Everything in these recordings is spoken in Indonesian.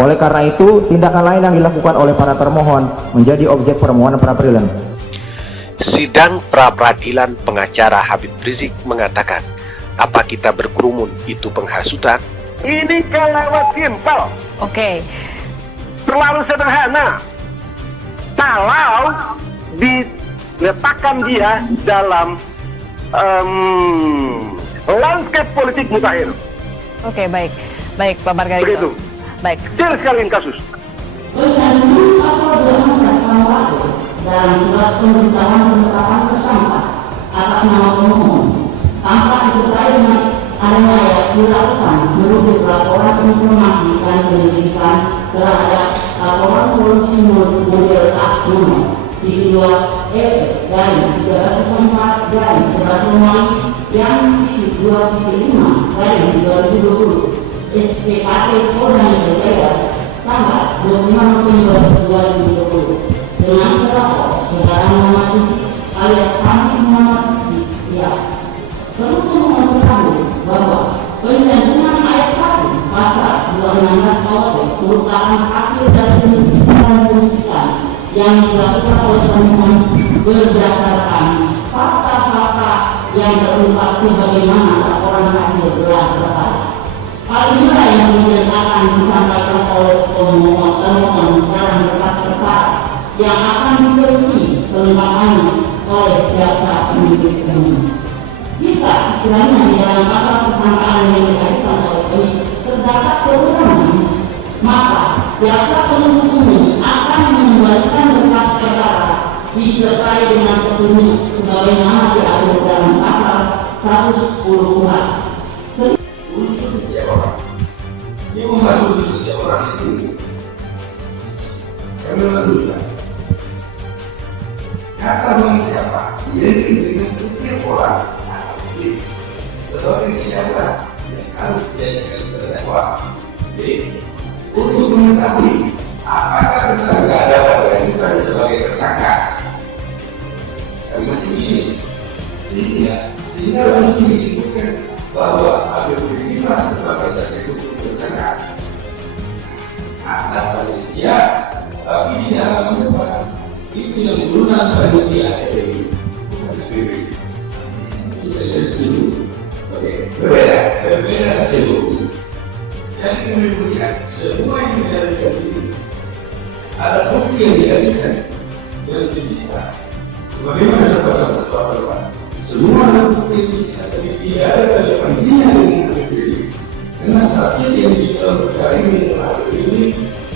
Oleh karena itu, tindakan lain yang dilakukan oleh para termohon menjadi objek permohonan pra-peradilan. Sidang pra-peradilan pengacara Habib Rizik mengatakan, apa kita berkerumun itu penghasutan? Ini kelewat simpel. Oke. Terlalu sederhana. Kalau diletakkan dia dalam landscape politik mutakhir. Oke, baik. Baik, Pak Margarito. Begitu. Baik. Kecil sekali kasus. Dalam surat pemberitahuan penetapan tersangka atas nama pemohon tanpa diketahui dengan adanya ayat dilakukan merujuk laporan informasi dan penyelidikan terhadap laporan korupsi model A nomor 32 dari 1304 dari 11 yang 2.5 dari 2020 SPKT Polda Metro Jaya tanggal 25 November 2020 dengan terlapor saudara Muhammad Rizik alias Hamid Muhammad Rizik. Ya, perlu mengetahui bahwa pencantuman ayat 1 pasal 216 KUHP merupakan hasil dari penyidikan yang dilakukan oleh pemohon berdasarkan fakta-fakta yang terungkap sebagaimana laporan hasil gelar perkara. Hal inilah yang kemudian akan disampaikan oleh pemohon dalam berkas perkara yang akan dipenuhi kelengkapannya oleh jaksa penuntut umum. Jika sekiranya di dalam pasal persangkaan yang dikaitkan oleh penyidik terdapat kekurangan, maka jaksa penuntut umum akan mengembalikan berkas perkara disertai dengan petunjuk sebagaimana diatur dalam pasal 110 KUHP. Unsur setiap orang. Ini membahas unsur setiap orang di sini. Kami lanjutkan. Kata dengan siapa? Yaitu dengan setiap orang atau jenis. Sebagai siapa yang harus dijadikan terdakwa. Jadi, untuk mengetahui apakah tersangka dapat dilanjutkan sebagai tersangka. Kalimat ini sehingga langsung disebutkan bahwa Habib Rizik sebagai saksi hukum tersangka. Atau dia, tapi di dalam itu yang berulang pada dia bukan Habib Rizik. Kita lihat dulu. Oke, berbeda saja dulu. Jadi kami melihat semua yang dilakukan itu ada bukti yang dilakukan yang disita. Sebagaimana sebab-sebab semua bukti yang disita tapi tidak ada relevansinya dengan Habib Rizik. Karena sakit yang di dalam perkara ini dengan Habib Rizik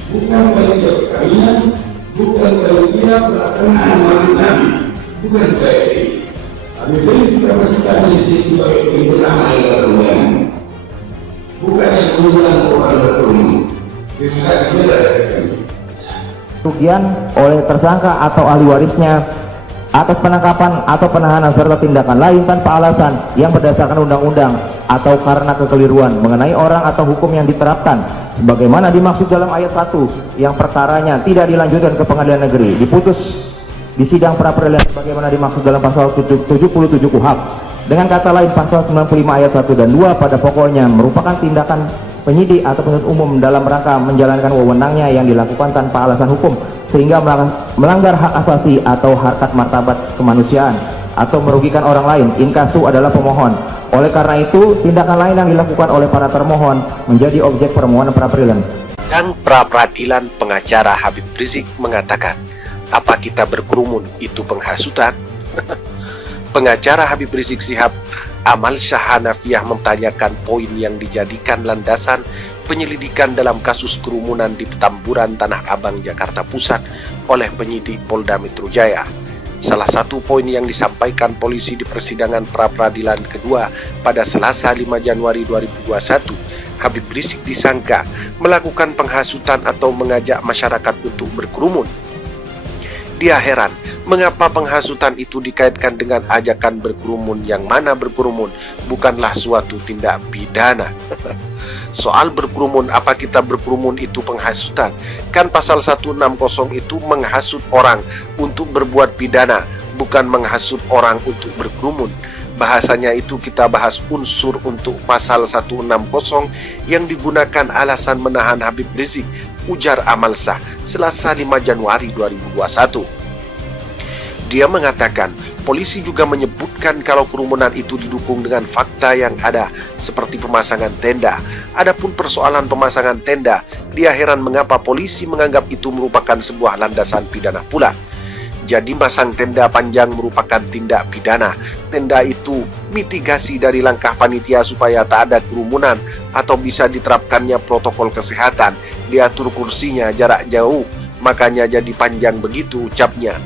bukan kalau dia perkawinan, bukan kalau dia pelaksanaan maulid Nabi, bukan kayak ini. Habib Rizik kapasitasnya sebagai pemimpin nama yang berkerumun, bukan yang mengulang orang berkerumun. Terima kasih dari kami. Kerugian oleh tersangka atau ahli warisnya atas penangkapan atau penahanan serta tindakan lain tanpa alasan yang berdasarkan undang-undang atau karena kekeliruan mengenai orang atau hukum yang diterapkan sebagaimana dimaksud dalam ayat 1 yang perkaranya tidak dilanjutkan ke pengadilan negeri diputus di sidang pra-peradilan sebagaimana dimaksud dalam pasal 77 KUHP. Dengan kata lain, pasal 95 ayat 1 dan 2 pada pokoknya merupakan tindakan penyidik atau penuntut umum dalam rangka menjalankan wewenangnya yang dilakukan tanpa alasan hukum sehingga melanggar hak asasi atau harkat martabat kemanusiaan atau merugikan orang lain. Inkasu adalah pemohon. Oleh karena itu, tindakan lain yang dilakukan oleh para termohon menjadi objek permohonan pra-peradilan. Dan pra-peradilan pengacara Habib Rizik mengatakan, apa kita berkerumun itu penghasutan? Pengacara Habib Rizik Syihab Amal Syah Hanafiah mempertanyakan poin yang dijadikan landasan penyelidikan dalam kasus kerumunan di Petamburan, Tanah Abang, Jakarta Pusat oleh penyidik Polda Metro Jaya. Salah satu poin yang disampaikan polisi di persidangan pra-peradilan kedua pada Selasa 5 Januari 2021, Habib Rizik disangka melakukan penghasutan atau mengajak masyarakat untuk berkerumun. Dia heran, mengapa penghasutan itu dikaitkan dengan ajakan berkerumun yang mana berkerumun bukanlah suatu tindak pidana. Soal berkerumun, apa kita berkerumun itu penghasutan? Kan pasal 160 itu menghasut orang untuk berbuat pidana, bukan menghasut orang untuk berkerumun. Bahasanya itu kita bahas unsur untuk pasal 160 yang digunakan alasan menahan Habib Rizik, ujar Amal Shah Selasa 5 Januari 2021. Dia mengatakan, polisi juga menyebutkan kalau kerumunan itu didukung dengan fakta yang ada, seperti pemasangan tenda. Adapun persoalan pemasangan tenda, dia heran mengapa polisi menganggap itu merupakan sebuah landasan pidana pula. Jadi masang tenda panjang merupakan tindak pidana. Tenda itu mitigasi dari langkah panitia supaya tak ada kerumunan atau bisa diterapkannya protokol kesehatan. Diatur kursinya jarak jauh, makanya jadi panjang begitu, ucapnya.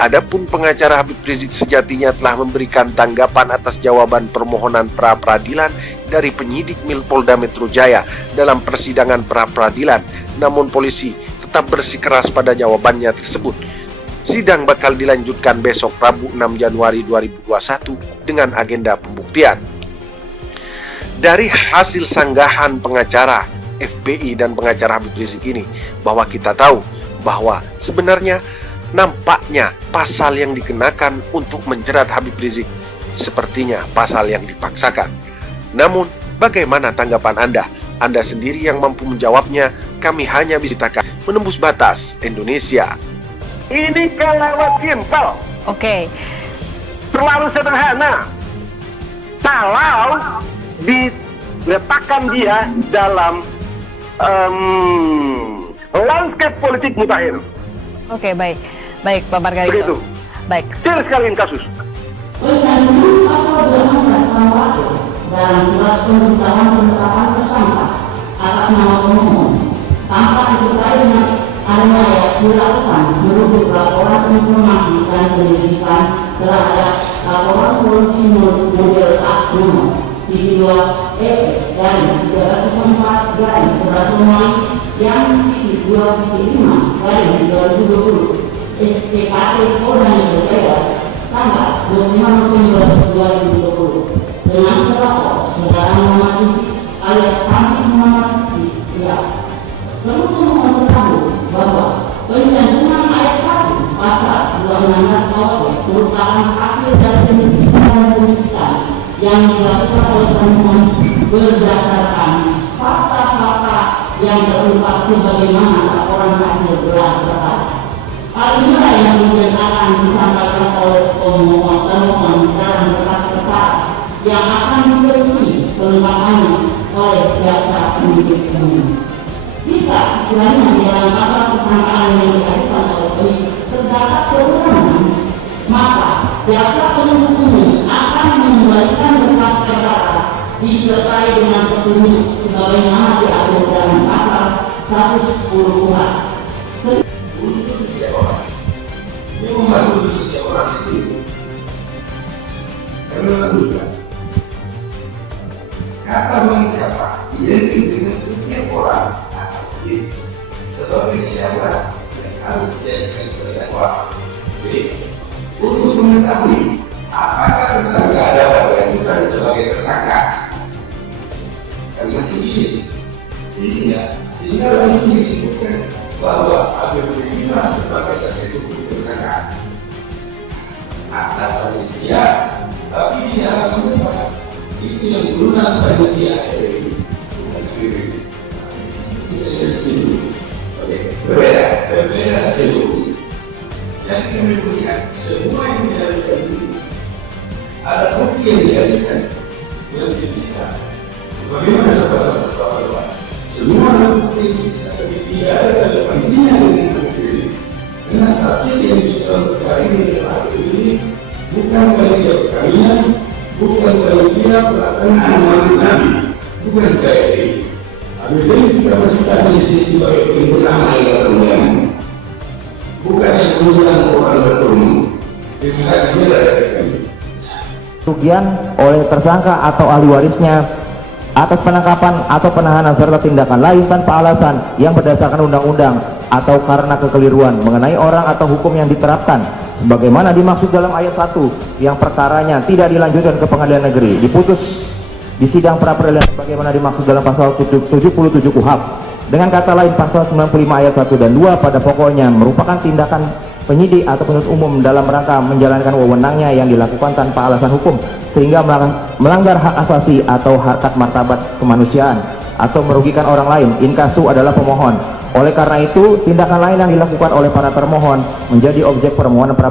Adapun pengacara Habib Rizik sejatinya telah memberikan tanggapan atas jawaban permohonan pra-peradilan dari penyidik Polda Metro Jaya dalam persidangan pra-peradilan. Namun polisi tetap bersikeras pada jawabannya tersebut. Sidang bakal dilanjutkan besok Rabu 6 Januari 2021 dengan agenda pembuktian. Dari hasil sanggahan pengacara FPI dan pengacara Habib Rizik ini, bahwa kita tahu bahwa sebenarnya nampaknya pasal yang dikenakan untuk menjerat Habib Rizik sepertinya pasal yang dipaksakan. Namun, bagaimana tanggapan Anda? Anda sendiri yang mampu menjawabnya. Kami hanya bisa katakan menembus batas Indonesia. Ini kelewat simpel, Oke. terlalu sederhana. Kalau diletakkan dia dalam landscape politik mutakhir. Oke, baik. Baik, Pak Margarito. Begitu. Baik. Kecil sekali ini kasus. Menurut pasal 18 KUHP dalam surat pemberitahuan penetapan tersangka atas nama pemohon tanpa disertai dengan adanya ayat dilakukan merujuk laporan informasi dan penyelidikan terhadap laporan polisi model A nomor 32 dari 304 dari 105 yang 2.5 dari 2020 SPKT Polda Metro Jaya tanggal 25 November 2020 dengan terlapor saudara Muhammad Rizik alias Hamid Muhammad Rizik. Ya, perlu mengetahui bahwa pencantuman ayat 1 pasal 216 KUHP merupakan hasil dari penyelidikan yang dilakukan oleh pemohon berdasarkan fakta-fakta yang terungkap sebagaimana laporan hasil gelar perkara. Hal inilah yang kemudian akan disampaikan oleh pemohon dalam berkas perkara yang akan dipenuhi kelengkapannya oleh jaksa penuntut umum. Jika sekiranya di dalam pasal persangkaan yang diajukan oleh penyidik terdapat kekurangan, maka jaksa penuntut umum akan mengembalikan berkas perkara disertai dengan petunjuk sebagaimana diatur dalam pasal 110 KUHP. Unsur setiap orang. Ini membahas unsur setiap orang di sini. Karena juga kata bang siapa identik dengan setiap orang atau sebagai siapa yang harus dijadikan terdakwa. Untuk mengetahui apakah tersangka dapat diajukan sebagai tersangka. Karena ini sehingga langsung disebutkan bahwa Habib Rizik sebagai saksi hukum tersangka. Atas panitia, tapi di dalam menyebabkan itu yang turunan panitia ini. Berbeda saja dulu. Yang kami berikan semua yang diajukan dulu. Ada bukti yang diajukan yang disita. Sebagaimana sahabat-sahabat semua bukti yang disita tapi tidak ada dalam isinya dengan Habib Rizik. Karena saksi yang di dalam perkara ini adalah Habib Rizik, bukan panitia perkawinan, bukan panitia pelaksanaan maulid Nabi, bukan KRI. Habib Rizik kapasitasnya di sini sebagai pertama yang berundangan, bukan yang kemudian orang bertemu. Terima kasih dari kami. Kerugian oleh tersangka atau ahli warisnya atas penangkapan atau penahanan serta tindakan lain tanpa alasan yang berdasarkan undang-undang atau karena kekeliruan mengenai orang atau hukum yang diterapkan sebagaimana dimaksud dalam ayat 1 yang perkaranya tidak dilanjutkan ke pengadilan negeri diputus di sidang pra-peradilan sebagaimana dimaksud dalam pasal 77 KUHP. Dengan kata lain, pasal 95 ayat 1 dan 2 pada pokoknya merupakan tindakan penyidik atau penuntut umum dalam rangka menjalankan wewenangnya yang dilakukan tanpa alasan hukum sehingga melanggar hak asasi atau harkat martabat kemanusiaan atau merugikan orang lain. Inkasu adalah pemohon. Oleh karena itu, tindakan lain yang dilakukan oleh para termohon menjadi objek permohonan pra